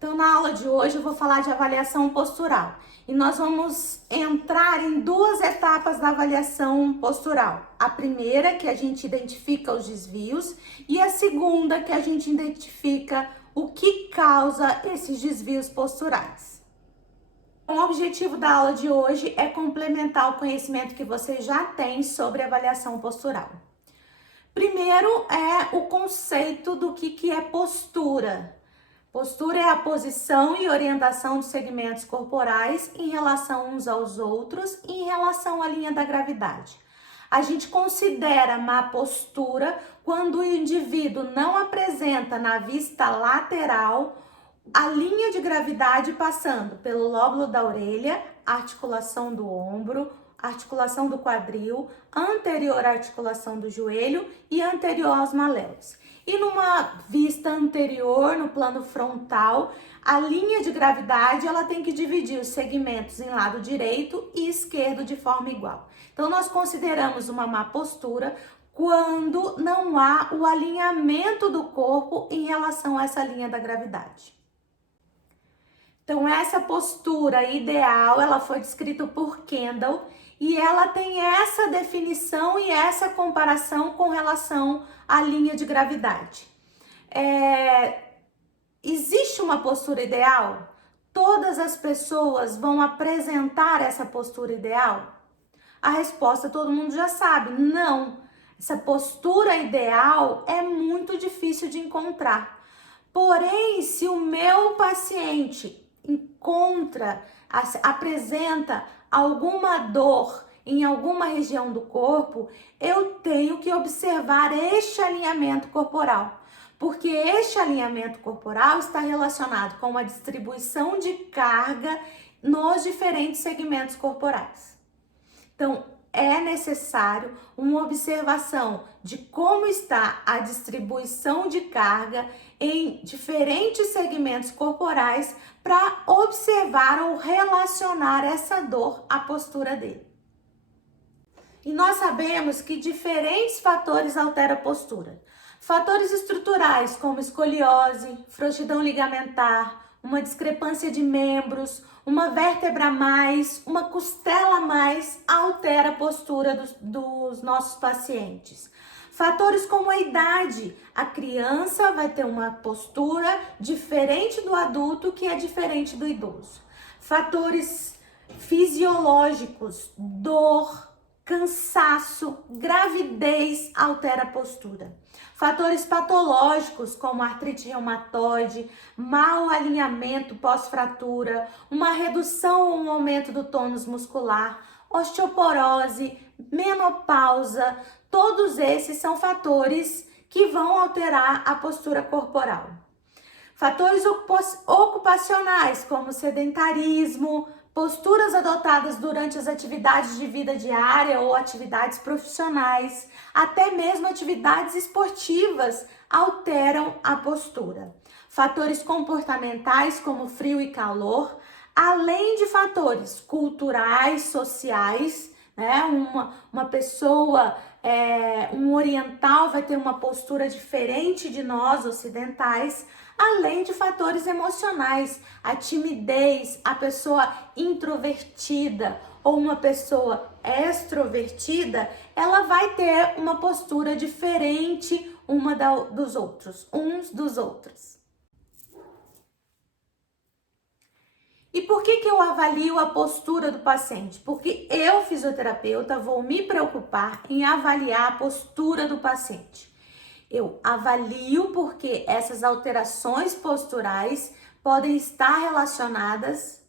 Então, na aula de hoje eu vou falar de avaliação postural e nós vamos entrar em duas etapas da avaliação postural. A primeira, que a gente identifica os desvios, e a segunda, que a gente identifica o que causa esses desvios posturais. O objetivo da aula de hoje é complementar o conhecimento que você já tem sobre avaliação postural. Primeiro é o conceito do que é postura. Postura é a posição e orientação dos segmentos corporais em relação uns aos outros e em relação à linha da gravidade. A gente considera má postura quando o indivíduo não apresenta na vista lateral a linha de gravidade passando pelo lóbulo da orelha, articulação do ombro, articulação do quadril, anterior à articulação do joelho e anterior aos maléolos. E numa vista anterior, no plano frontal, a linha de gravidade ela tem que dividir os segmentos em lado direito e esquerdo de forma igual. Então, nós consideramos uma má postura quando não há o alinhamento do corpo em relação a essa linha da gravidade. Então, essa postura ideal, ela foi descrita por Kendall e ela tem essa definição e essa comparação com relação à linha de gravidade. Existe uma postura ideal? Todas as pessoas vão apresentar essa postura ideal? A resposta todo mundo já sabe, não. Essa postura ideal é muito difícil de encontrar. Porém, se o meu paciente apresenta alguma dor em alguma região do corpo, eu tenho que observar este alinhamento corporal, porque este alinhamento corporal está relacionado com a distribuição de carga nos diferentes segmentos corporais. Então, é necessário uma observação de como está a distribuição de carga em diferentes segmentos corporais para observar ou relacionar essa dor à postura dele. E nós sabemos que diferentes fatores alteram a postura. Fatores estruturais como escoliose, frouxidão ligamentar, uma discrepância de membros, uma vértebra a mais, uma costela a mais, altera a postura dos nossos pacientes. Fatores como a idade, a criança vai ter uma postura diferente do adulto, que é diferente do idoso. Fatores fisiológicos, dor, cansaço, gravidez altera a postura. Fatores patológicos como artrite reumatoide, mau alinhamento pós-fratura, uma redução ou um aumento do tônus muscular, osteoporose, menopausa, todos esses são fatores que vão alterar a postura corporal. Fatores ocupacionais como sedentarismo, posturas adotadas durante as atividades de vida diária ou atividades profissionais, até mesmo atividades esportivas alteram a postura. Fatores comportamentais como frio e calor, além de fatores culturais, sociais, né? Uma pessoa, um oriental vai ter uma postura diferente de nós ocidentais, além de fatores emocionais, a timidez, a pessoa introvertida ou uma pessoa extrovertida, ela vai ter uma postura diferente uns dos outros. E por que eu avalio a postura do paciente? Porque eu, fisioterapeuta, vou me preocupar em avaliar a postura do paciente. Eu avalio porque essas alterações posturais podem estar relacionadas,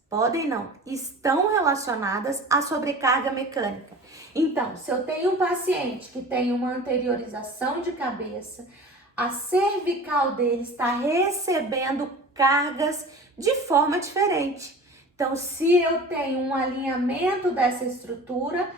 estão relacionadas à sobrecarga mecânica. Então, se eu tenho um paciente que tem uma anteriorização de cabeça, a cervical dele está recebendo cargas de forma diferente. Então, se eu tenho um alinhamento dessa estrutura,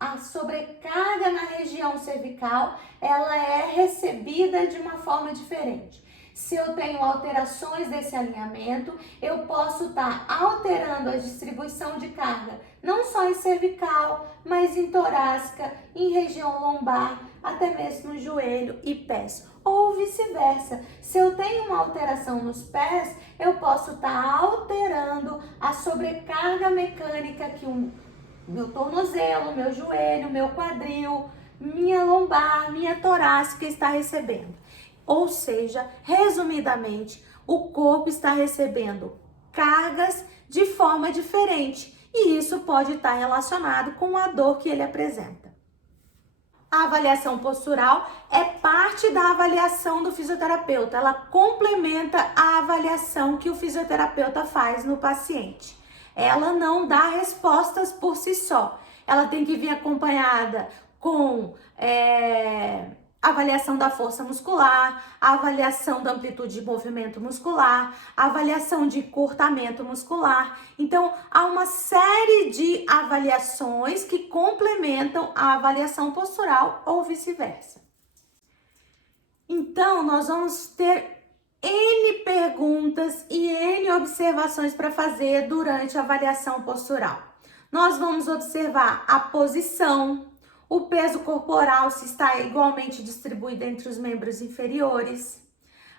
a sobrecarga na região cervical, ela é recebida de uma forma diferente. Se eu tenho alterações desse alinhamento, eu posso estar alterando a distribuição de carga, não só em cervical, mas em torácica, em região lombar, até mesmo no joelho e pés. ou vice-versa. Se eu tenho uma alteração nos pés, eu posso estar alterando a sobrecarga mecânica que o meu tornozelo, meu joelho, meu quadril, minha lombar, minha torácica está recebendo. Ou seja, resumidamente, o corpo está recebendo cargas de forma diferente e isso pode estar relacionado com a dor que ele apresenta. A avaliação postural é parte da avaliação do fisioterapeuta, ela complementa a avaliação que o fisioterapeuta faz no paciente. Ela não dá respostas por si só, ela tem que vir acompanhada com avaliação da força muscular, a avaliação da amplitude de movimento muscular, a avaliação de encurtamento muscular. Então, há uma série de avaliações que complementam a avaliação postural ou vice-versa. Então, nós vamos ter N perguntas e N observações para fazer durante a avaliação postural. Nós vamos observar a posição, o peso corporal, se está igualmente distribuído entre os membros inferiores.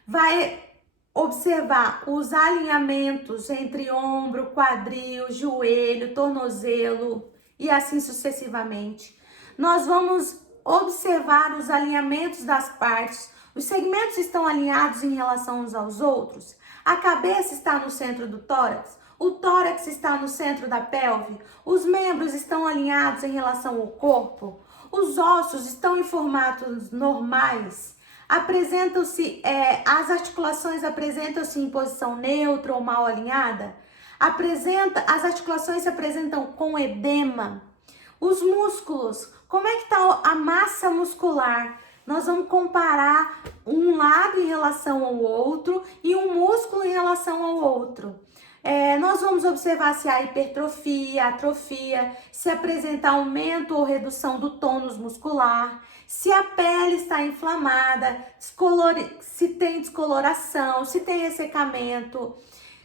Vai observar os alinhamentos entre ombro, quadril, joelho, tornozelo e assim sucessivamente. Nós vamos observar os alinhamentos das partes. Os segmentos estão alinhados em relação uns aos outros? A cabeça está no centro do tórax? O tórax está no centro da pelve? Os membros estão alinhados em relação ao corpo? Os ossos estão em formatos normais? Apresentam-se, as articulações apresentam-se em posição neutra ou mal alinhada? As articulações se apresentam com edema? Os músculos, como é que está a massa muscular? Nós vamos comparar um lado em relação ao outro e um músculo em relação ao outro. Nós vamos observar se há hipertrofia, atrofia, se apresenta aumento ou redução do tônus muscular, se a pele está inflamada, se tem descoloração, se tem ressecamento.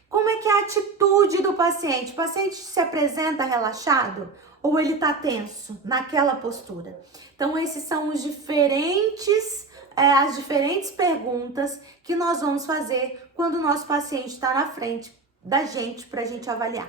Como é que é a atitude do paciente? O paciente se apresenta relaxado ou ele está tenso naquela postura? Então, esses são as diferentes perguntas que nós vamos fazer quando o nosso paciente está na frente da gente para a gente avaliar.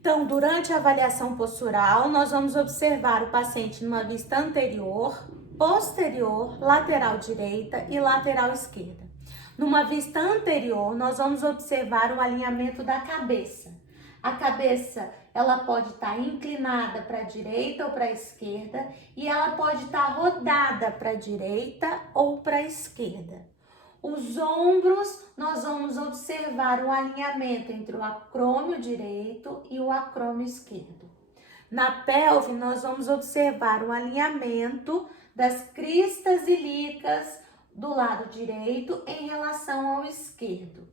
Então, durante a avaliação postural, nós vamos observar o paciente numa vista anterior, posterior, lateral direita e lateral esquerda. Numa vista anterior, nós vamos observar o alinhamento da cabeça. A cabeça, ela pode estar inclinada para a direita ou para a esquerda e ela pode estar rodada para a direita ou para a esquerda. Os ombros, nós vamos observar o alinhamento entre o acrômio direito e o acrômio esquerdo. Na pelve, nós vamos observar o alinhamento das cristas ilíacas do lado direito em relação ao esquerdo.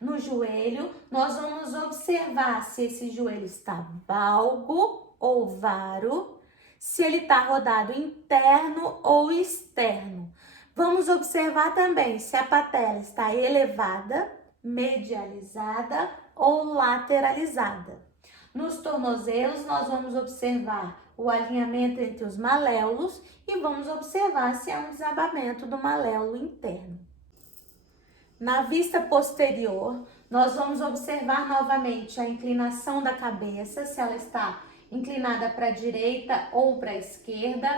No joelho, nós vamos observar se esse joelho está valgo ou varo, se ele está rodado interno ou externo. Vamos observar também se a patela está elevada, medializada ou lateralizada. Nos tornozelos, nós vamos observar o alinhamento entre os maléolos e vamos observar se há um desabamento do maléolo interno. Na vista posterior, nós vamos observar novamente a inclinação da cabeça, se ela está inclinada para a direita ou para a esquerda,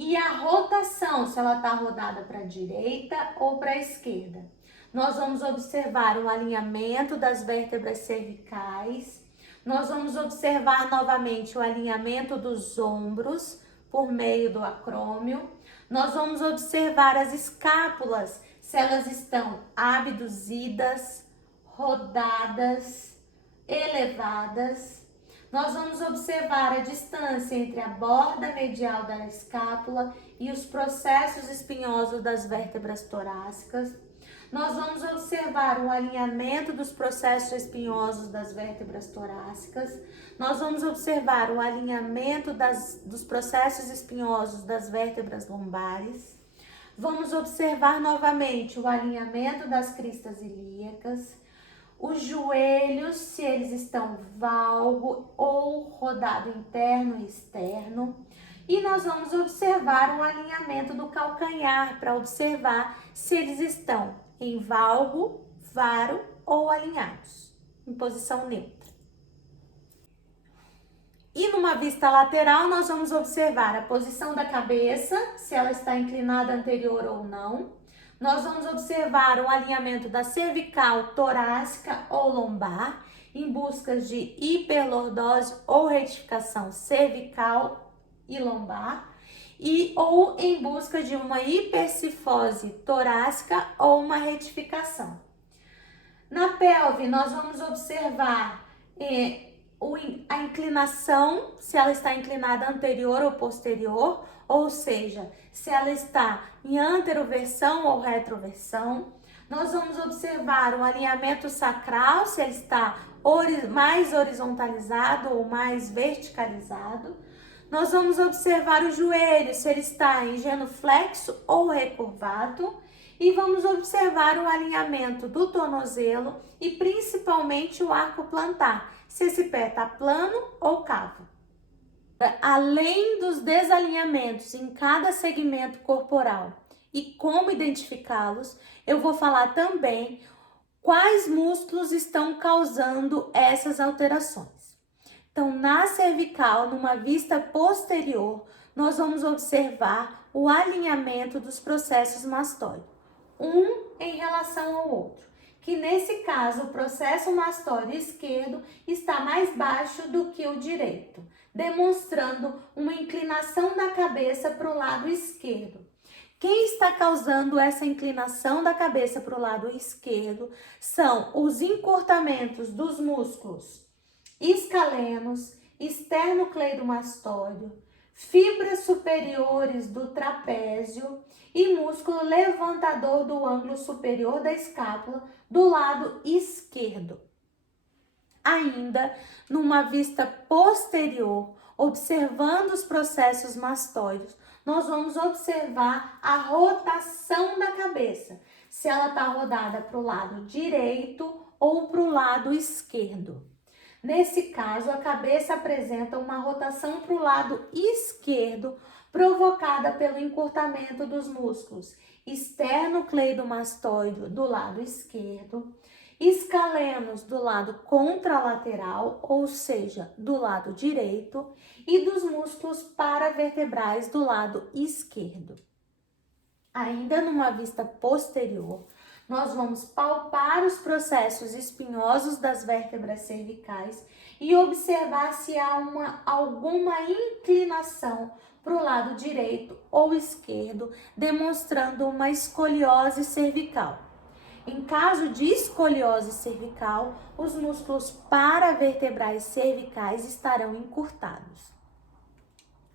e a rotação, se ela está rodada para a direita ou para a esquerda. Nós vamos observar o alinhamento das vértebras cervicais. Nós vamos observar novamente o alinhamento dos ombros por meio do acrômio. Nós vamos observar as escápulas, se elas estão abduzidas, rodadas, elevadas. Nós vamos observar a distância entre a borda medial da escápula e os processos espinhosos das vértebras torácicas. Nós vamos observar o alinhamento dos processos espinhosos das vértebras torácicas. Nós vamos observar o alinhamento dos processos espinhosos das vértebras lombares. Vamos observar novamente o alinhamento das cristas ilíacas. Os joelhos, se eles estão valgo ou rodado interno e externo. E nós vamos observar o alinhamento do calcanhar para observar se eles estão em valgo, varo ou alinhados, em posição neutra. E numa vista lateral, nós vamos observar a posição da cabeça, se ela está inclinada anterior ou não. Nós vamos observar o alinhamento da cervical, torácica ou lombar, em busca de hiperlordose ou retificação cervical e lombar, ou em busca de uma hipercifose torácica ou uma retificação. Na pelve, nós vamos observar a inclinação, se ela está inclinada anterior ou posterior, ou seja, se ela está em anteroversão ou retroversão. Nós vamos observar o alinhamento sacral, se ele está mais horizontalizado ou mais verticalizado. Nós vamos observar o joelho, se ele está em genuflexo ou recurvado. E vamos observar o alinhamento do tornozelo e principalmente o arco plantar, se esse pé está plano ou cavo. Além dos desalinhamentos em cada segmento corporal e como identificá-los, eu vou falar também quais músculos estão causando essas alterações. Então, na cervical, numa vista posterior, nós vamos observar o alinhamento dos processos mastóides, um em relação ao outro, que nesse caso o processo mastóide esquerdo está mais baixo do que o direito, demonstrando uma inclinação da cabeça para o lado esquerdo. Quem está causando essa inclinação da cabeça para o lado esquerdo são os encurtamentos dos músculos escalenos, esternocleidomastóide, fibras superiores do trapézio e músculo levantador do ângulo superior da escápula do lado esquerdo. Ainda numa vista posterior, observando os processos mastóides, nós vamos observar a rotação da cabeça, se ela está rodada para o lado direito ou para o lado esquerdo. Nesse caso, a cabeça apresenta uma rotação para o lado esquerdo, provocada pelo encurtamento dos músculos esternocleidomastóide do lado esquerdo, escalenos do lado contralateral, ou seja, do lado direito, e dos músculos paravertebrais do lado esquerdo. Ainda numa vista posterior, nós vamos palpar os processos espinhosos das vértebras cervicais e observar se há alguma inclinação para o lado direito ou esquerdo, demonstrando uma escoliose cervical. Em caso de escoliose cervical, os músculos paravertebrais cervicais estarão encurtados.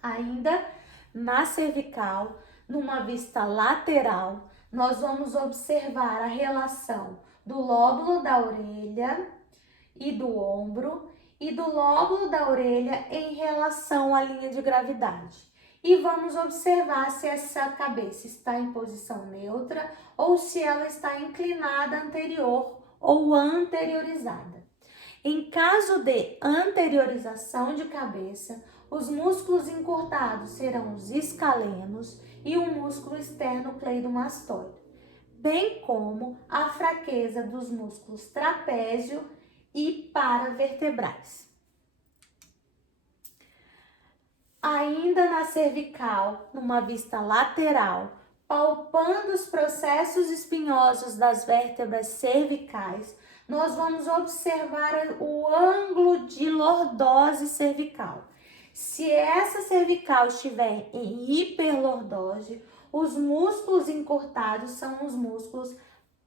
Ainda na cervical, numa vista lateral, nós vamos observar a relação do lóbulo da orelha e do ombro e do lóbulo da orelha em relação à linha de gravidade. E vamos observar se essa cabeça está em posição neutra ou se ela está inclinada anterior ou anteriorizada. Em caso de anteriorização de cabeça, os músculos encurtados serão os escalenos e o músculo esternocleidomastóide, bem como a fraqueza dos músculos trapézio e paravertebrais. Ainda na cervical, numa vista lateral, palpando os processos espinhosos das vértebras cervicais, nós vamos observar o ângulo de lordose cervical. Se essa cervical estiver em hiperlordose, os músculos encurtados são os músculos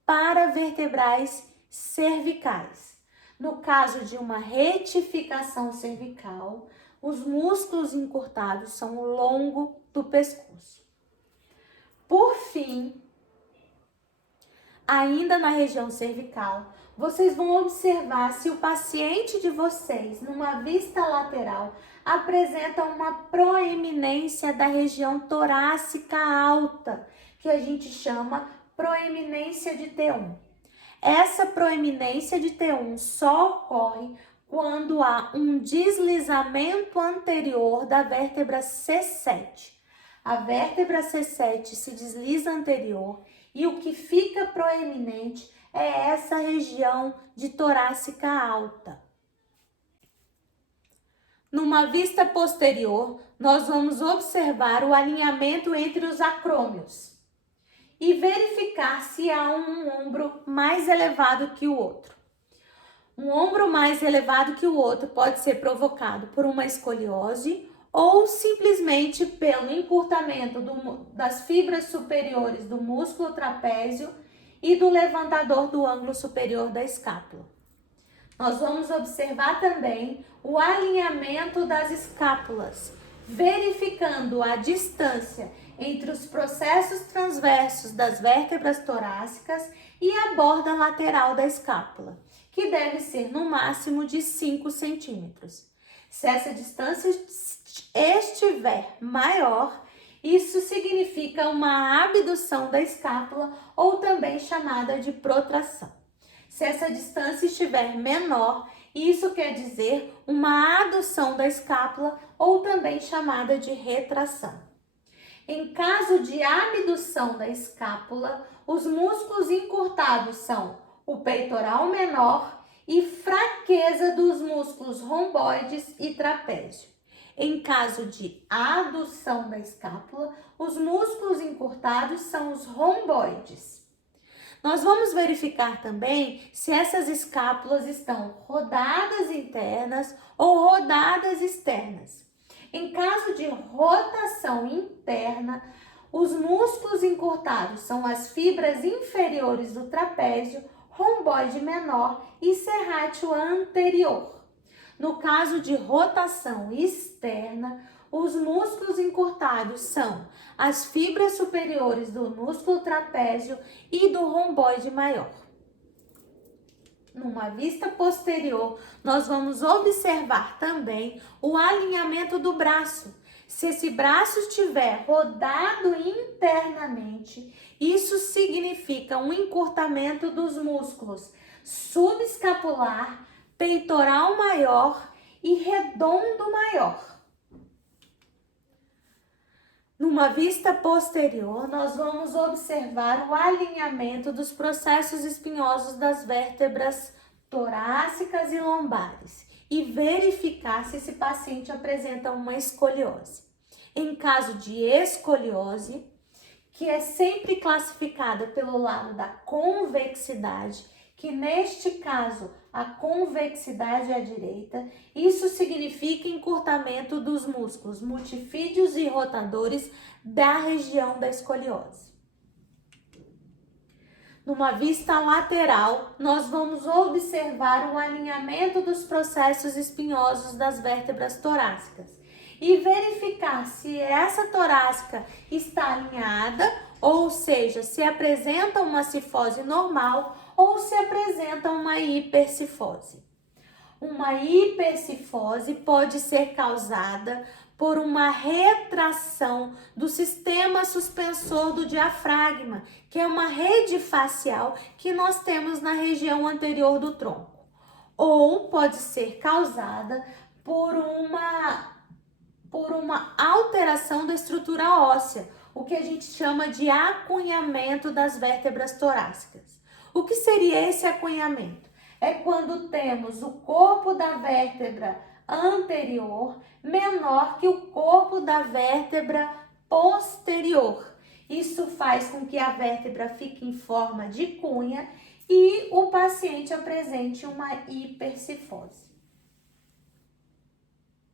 paravertebrais cervicais. No caso de uma retificação cervical, os músculos encurtados são o longo do pescoço. Por fim, ainda na região cervical, vocês vão observar se o paciente de vocês, numa vista lateral, apresenta uma proeminência da região torácica alta, que a gente chama proeminência de T1. Essa proeminência de T1 só ocorre quando há um deslizamento anterior da vértebra C7. A vértebra C7 se desliza anterior e o que fica proeminente é essa região de torácica alta. Numa vista posterior, nós vamos observar o alinhamento entre os acrômios e verificar se há um ombro mais elevado que o outro. Um ombro mais elevado que o outro pode ser provocado por uma escoliose ou simplesmente pelo encurtamento das fibras superiores do músculo trapézio e do levantador do ângulo superior da escápula. Nós vamos observar também o alinhamento das escápulas, verificando a distância entre os processos transversos das vértebras torácicas e a borda lateral da escápula, que deve ser no máximo de 5 centímetros. Se essa distância estiver maior, isso significa uma abdução da escápula ou também chamada de protração. Se essa distância estiver menor, isso quer dizer uma adução da escápula ou também chamada de retração. Em caso de abdução da escápula, os músculos encurtados são o peitoral menor e fraqueza dos músculos romboides e trapézio. Em caso de adução da escápula, os músculos encurtados são os romboides. Nós vamos verificar também se essas escápulas estão rodadas internas ou rodadas externas. Em caso de rotação interna, os músculos encurtados são as fibras inferiores do trapézio, romboide menor e serrátil anterior. No caso de rotação externa, os músculos encurtados são as fibras superiores do músculo trapézio e do romboide maior. Numa vista posterior, nós vamos observar também o alinhamento do braço. Se esse braço estiver rodado internamente, isso significa um encurtamento dos músculos subescapular, peitoral maior e redondo maior. Numa vista posterior, nós vamos observar o alinhamento dos processos espinhosos das vértebras torácicas e lombares e verificar se esse paciente apresenta uma escoliose. Em caso de escoliose, que é sempre classificada pelo lado da convexidade, que neste caso a convexidade é à direita, isso significa encurtamento dos músculos multifídeos e rotadores da região da escoliose. Numa vista lateral, nós vamos observar o alinhamento dos processos espinhosos das vértebras torácicas e verificar se essa torácica está alinhada, ou seja, se apresenta uma cifose normal ou se apresenta uma hipercifose. Uma hipercifose pode ser causada por uma retração do sistema suspensor do diafragma, que é uma rede facial que nós temos na região anterior do tronco. Ou pode ser causada por uma alteração da estrutura óssea, o que a gente chama de acunhamento das vértebras torácicas. O que seria esse acunhamento? É quando temos o corpo da vértebra anterior menor que o corpo da vértebra posterior. Isso faz com que a vértebra fique em forma de cunha e o paciente apresente uma hipercifose.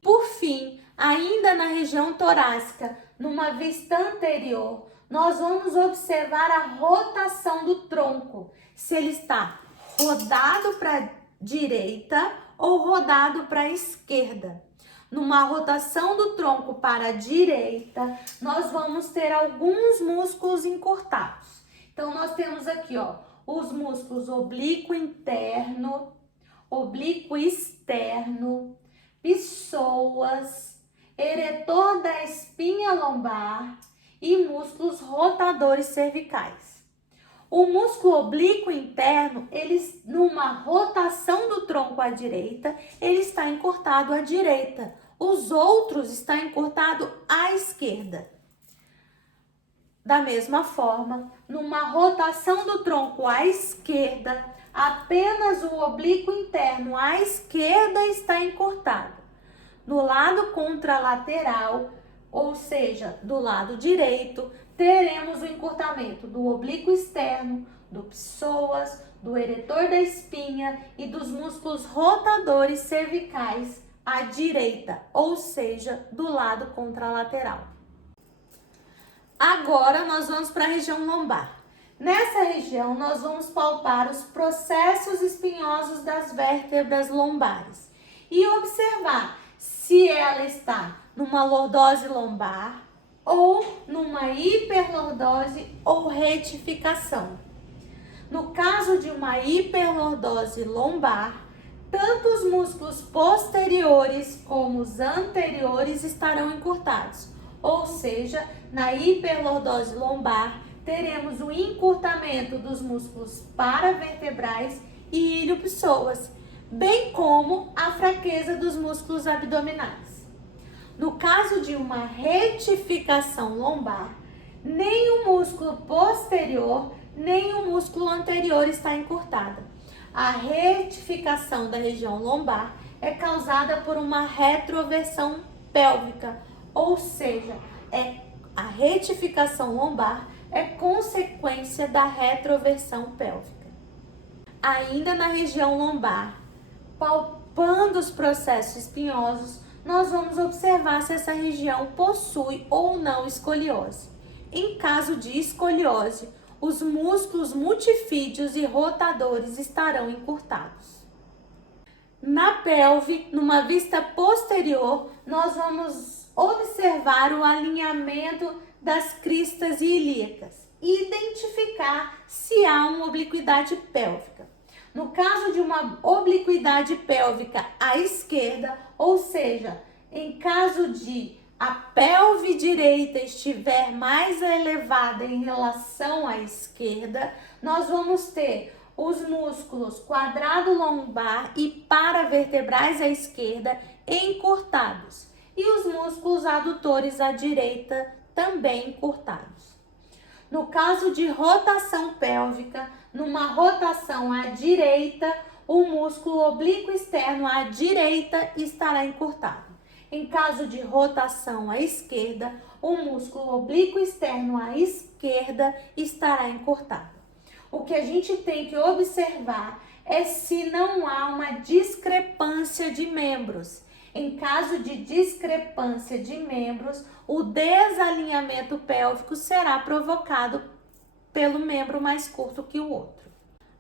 Por fim, ainda na região torácica, numa vista anterior, nós vamos observar a rotação do tronco, se ele está rodado para a direita ou rodado para a esquerda. Numa rotação do tronco para a direita, nós vamos ter alguns músculos encurtados. Então, nós temos aqui, os músculos oblíquo interno, oblíquo externo, psoas, eretor da espinha lombar e músculos rotadores cervicais. O músculo oblíquo interno, ele, numa rotação do tronco à direita, ele está encurtado à direita. Os outros estão encurtados à esquerda. Da mesma forma, numa rotação do tronco à esquerda, apenas o oblíquo interno à esquerda está encurtado. No lado contralateral, ou seja, do lado direito, teremos o encurtamento do oblíquo externo, do psoas, do eretor da espinha e dos músculos rotadores cervicais à direita, ou seja, do lado contralateral. Agora nós vamos para a região lombar. Nessa região nós vamos palpar os processos espinhosos das vértebras lombares e observar se ela está numa lordose lombar ou numa hiperlordose ou retificação. No caso de uma hiperlordose lombar, tanto os músculos posteriores como os anteriores estarão encurtados. Ou seja, na hiperlordose lombar, teremos o encurtamento dos músculos paravertebrais e ilho-psoas, bem como a fraqueza dos músculos abdominais. No caso de uma retificação lombar, nem o músculo posterior, nem o músculo anterior está encurtada. A retificação da região lombar é causada por uma retroversão pélvica, ou seja, a retificação lombar é consequência da retroversão pélvica. Ainda na região lombar, palpando os processos espinhosos, nós vamos observar se essa região possui ou não escoliose. Em caso de escoliose, os músculos multifídeos e rotadores estarão encurtados. Na pelve, numa vista posterior, nós vamos observar o alinhamento das cristas ilíacas e identificar se há uma obliquidade pélvica. No caso de uma obliquidade pélvica à esquerda, ou seja, em caso de a pelve direita estiver mais elevada em relação à esquerda, nós vamos ter os músculos quadrado lombar e paravertebrais à esquerda encurtados e os músculos adutores à direita também encurtados. No caso de rotação pélvica, numa rotação à direita, o músculo oblíquo externo à direita estará encurtado. Em caso de rotação à esquerda, o músculo oblíquo externo à esquerda estará encurtado. O que a gente tem que observar é se não há uma discrepância de membros. Em caso de discrepância de membros, o desalinhamento pélvico será provocado pelo membro mais curto que o outro.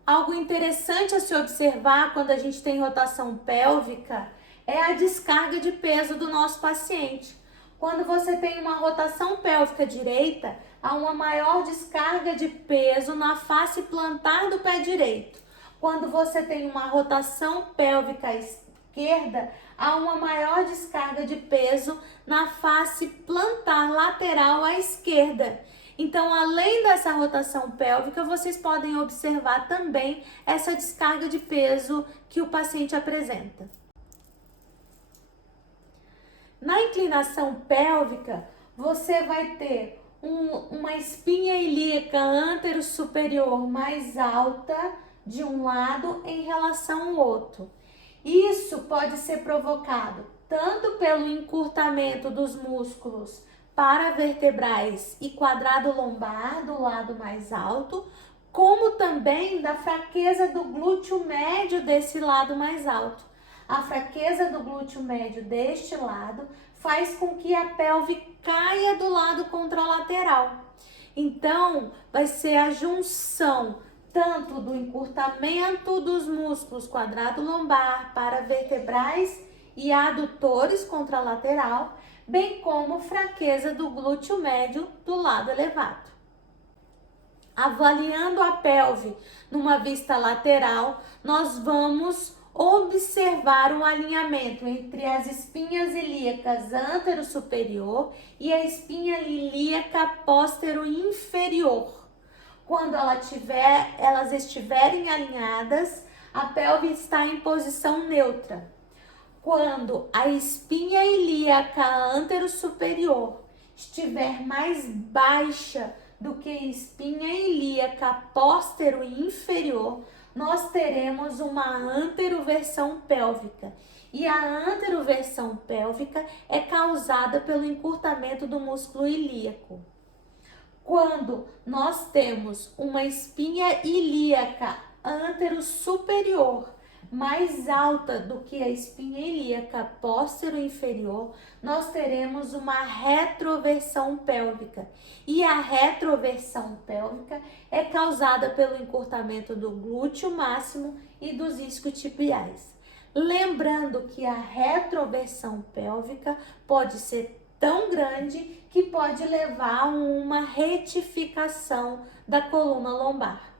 Algo interessante a se observar quando a gente tem rotação pélvica é a descarga de peso do nosso paciente. Quando você tem uma rotação pélvica direita, há uma maior descarga de peso na face plantar do pé direito. Quando você tem uma rotação pélvica esquerda, há uma maior descarga de peso na face plantar lateral à esquerda. Então, além dessa rotação pélvica, vocês podem observar também essa descarga de peso que o paciente apresenta. Na inclinação pélvica, você vai ter uma espinha ilíaca antero-superior mais alta de um lado em relação ao outro. Isso pode ser provocado tanto pelo encurtamento dos músculos paravertebrais e quadrado lombar do lado mais alto, como também da fraqueza do glúteo médio desse lado mais alto. A fraqueza do glúteo médio deste lado faz com que a pelve caia do lado contralateral. Então, vai ser a junção tanto do encurtamento dos músculos quadrado lombar, paravertebrais e adutores contralateral, bem como fraqueza do glúteo médio do lado elevado. Avaliando a pelve numa vista lateral, nós vamos observar um alinhamento entre as espinhas ilíacas antero-superior e a espinha ilíaca póstero-inferior. Quando elas estiverem alinhadas, a pelve está em posição neutra. Quando a espinha ilíaca antero-superior estiver mais baixa do que a espinha ilíaca póstero e inferior, nós teremos uma anteroversão pélvica. E a anteroversão pélvica é causada pelo encurtamento do músculo ilíaco. Quando nós temos uma espinha ilíaca antero-superior mais alta do que a espinha ilíaca póstero-inferior, nós teremos uma retroversão pélvica. E a retroversão pélvica é causada pelo encurtamento do glúteo máximo e dos isquiotibiais. Lembrando que a retroversão pélvica pode ser tão grande que pode levar a uma retificação da coluna lombar.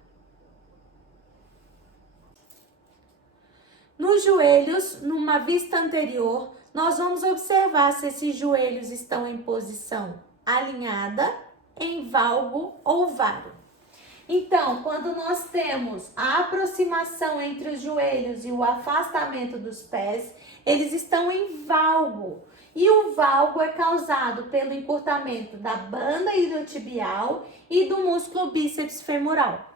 Nos joelhos, numa vista anterior, nós vamos observar se esses joelhos estão em posição alinhada, em valgo ou varo. Então, quando nós temos a aproximação entre os joelhos e o afastamento dos pés, eles estão em valgo. E o valgo é causado pelo encurtamento da banda iliotibial e do músculo bíceps femoral.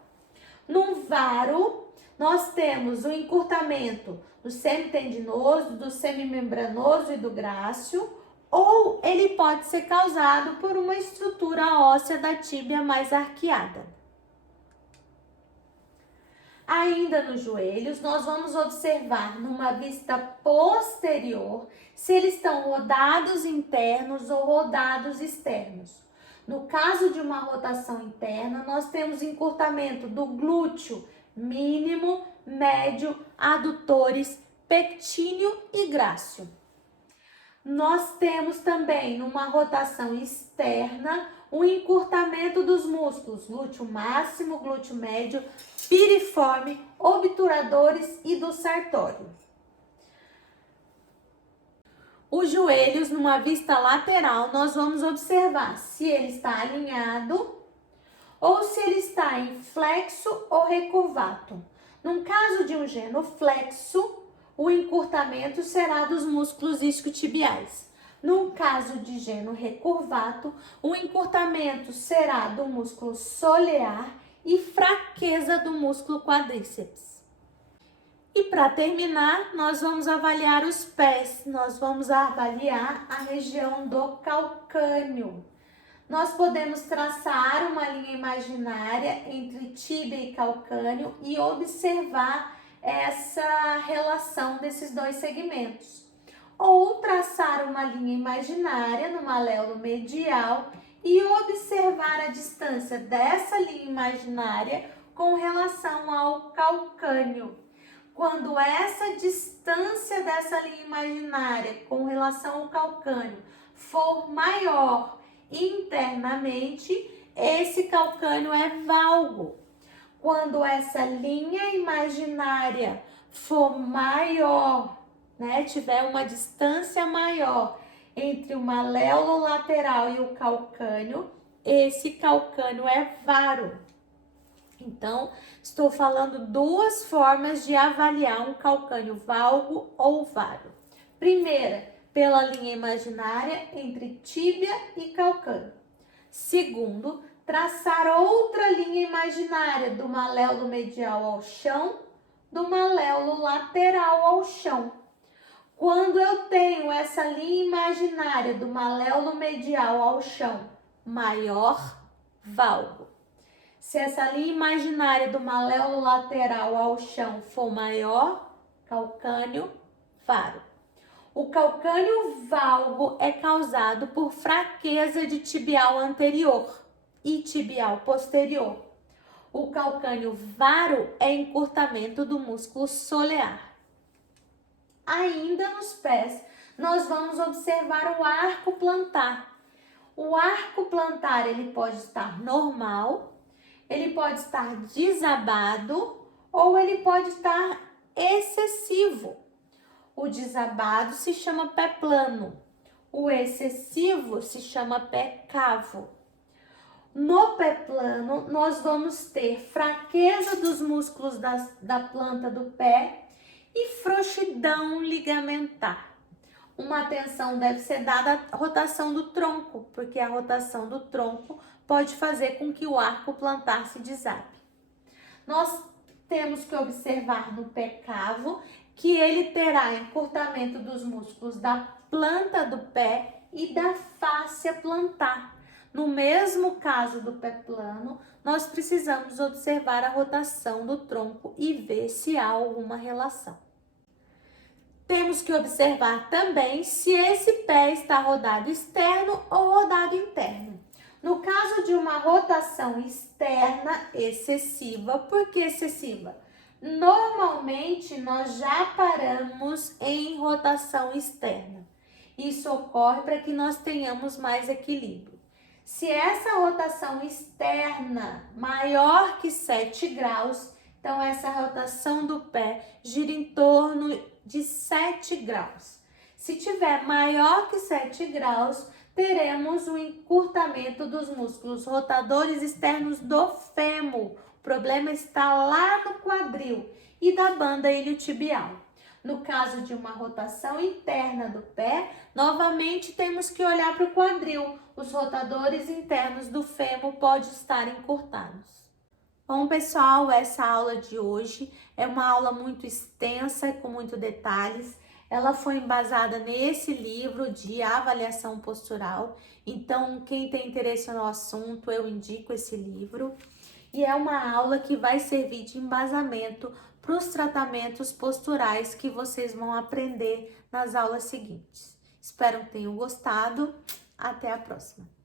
No varo, nós temos o encurtamento do semitendinoso, do semimembranoso e do grácil, ou ele pode ser causado por uma estrutura óssea da tíbia mais arqueada. Ainda nos joelhos, nós vamos observar numa vista posterior se eles estão rodados internos ou rodados externos. No caso de uma rotação interna, nós temos encurtamento do glúteo mínimo, médio, adutores, pectíneo e grácil. Nós temos também numa rotação externa o encurtamento dos músculos glúteo máximo, glúteo médio, piriforme, obturadores e do sartório. Os joelhos, numa vista lateral, nós vamos observar se ele está alinhado ou se ele está em flexo ou recurvato. No caso de um genuflexo, o encurtamento será dos músculos isquiotibiais. No caso de geno recurvato, o encurtamento será do músculo solear e fraqueza do músculo quadríceps. E para terminar, nós vamos avaliar os pés. Nós vamos avaliar a região do calcâneo. Nós podemos traçar uma linha imaginária entre tíbia e calcâneo e observar essa relação desses dois segmentos. Ou traçar uma linha imaginária no maléolo medial e observar a distância dessa linha imaginária com relação ao calcâneo. Quando essa distância dessa linha imaginária com relação ao calcâneo for maior internamente, esse calcâneo é valgo. Quando essa linha imaginária for maior, tiver uma distância maior entre o maléolo lateral e o calcâneo, esse calcânio é varo. Então, estou falando duas formas de avaliar um calcânio valgo ou varo. Primeira, pela linha imaginária entre tíbia e calcâneo. Segundo, traçar outra linha imaginária do maléolo medial ao chão, do maléolo lateral ao chão. Quando eu tenho essa linha imaginária do maléolo medial ao chão maior, valgo. Se essa linha imaginária do maléolo lateral ao chão for maior, calcânio varo. O calcânio valgo é causado por fraqueza de tibial anterior e tibial posterior. O calcânio varo é encurtamento do músculo solear. Ainda nos pés, nós vamos observar o arco plantar. O arco plantar, ele pode estar normal, ele pode estar desabado ou ele pode estar excessivo. O desabado se chama pé plano, o excessivo se chama pé cavo. No pé plano, nós vamos ter fraqueza dos músculos da planta do pé e frouxidão ligamentar. Uma atenção deve ser dada à rotação do tronco, porque a rotação do tronco pode fazer com que o arco plantar se desabe. Nós temos que observar no pé cavo que ele terá encurtamento dos músculos da planta do pé e da fáscia plantar. No mesmo caso do pé plano, nós precisamos observar a rotação do tronco e ver se há alguma relação. Temos que observar também se esse pé está rodado externo ou rodado interno. No caso de uma rotação externa excessiva, por que excessiva? Normalmente nós já paramos em rotação externa. Isso ocorre para que nós tenhamos mais equilíbrio. Se essa rotação externa maior que 7 graus, então essa rotação do pé gira em torno de 7 graus. Se tiver maior que 7 graus, teremos um encurtamento dos músculos rotadores externos do fêmur. O problema está lá no quadril e da banda iliotibial. No caso de uma rotação interna do pé, novamente temos que olhar para o quadril. Os rotadores internos do fêmur podem estar encurtados. Bom, pessoal, essa aula de hoje é uma aula muito extensa e com muitos detalhes. Ela foi embasada nesse livro de avaliação postural. Então, quem tem interesse no assunto, eu indico esse livro. E é uma aula que vai servir de embasamento para os tratamentos posturais que vocês vão aprender nas aulas seguintes. Espero que tenham gostado. Até a próxima!